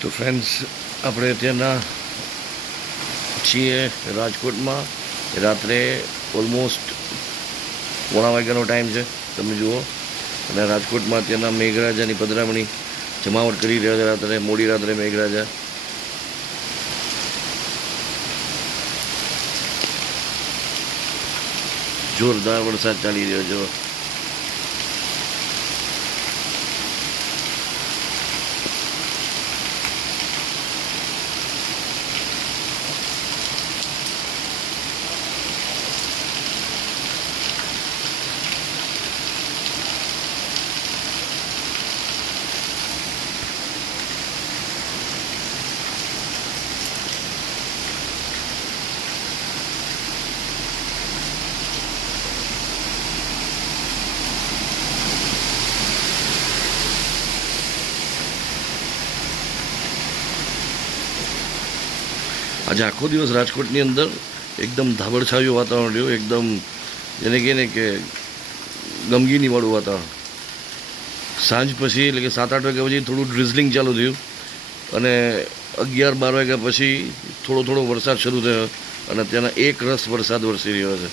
તો ફ્રેન્ડ્સ આપણે અત્યારના છીએ રાજકોટમાં. રાત્રે ઓલમોસ્ટ પોણા વાગ્યાનો ટાઈમ છે. તમે જુઓ. અને રાજકોટમાં અત્યારના મેઘરાજાની પધરામણી જમાવટ કરી રહ્યા છે. રાત્રે, મોડી રાત્રે મેઘરાજા. જોરદાર વરસાદ ચાલી રહ્યો છે. આજે આખો દિવસ રાજકોટની અંદર એકદમ ધાબળછાયું વાતાવરણ રહ્યું, એકદમ જેને કહે ને કે ગમગીનીવાળું વાતાવરણ. સાંજ પછી એટલે કે સાત આઠ વાગ્યા પછી થોડું ડ્રિઝલિંગ ચાલુ થયું અને અગિયાર બાર વાગ્યા પછી થોડો થોડો વરસાદ શરૂ થયો અને ત્યાંના એક રસ વરસાદ વરસી રહ્યો છે.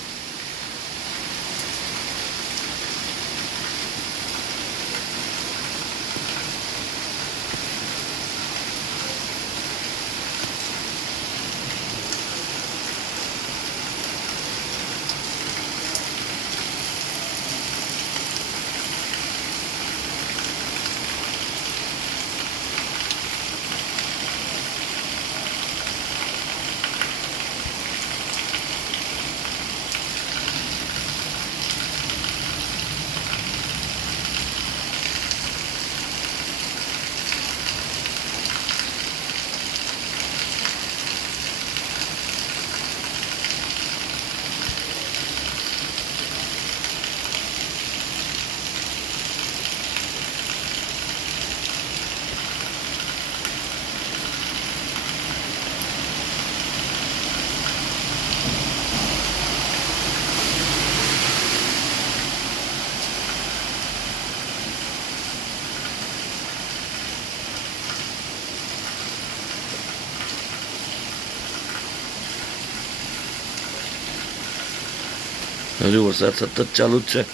હજુ વરસાદ સતત ચાલુ જ છે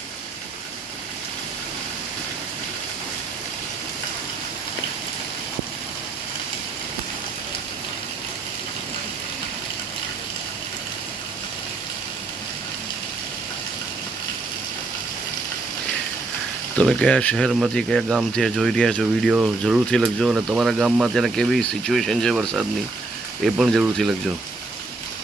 તમે કયા શહેરમાંથી કયા ગામથી જોઈ રહ્યા છો વીડિયો જરૂરથી લખજો અને તમારા ગામમાં અત્યારે કેવી સિચ્યુએશન છે વરસાદની એ પણ જરૂરથી લખજો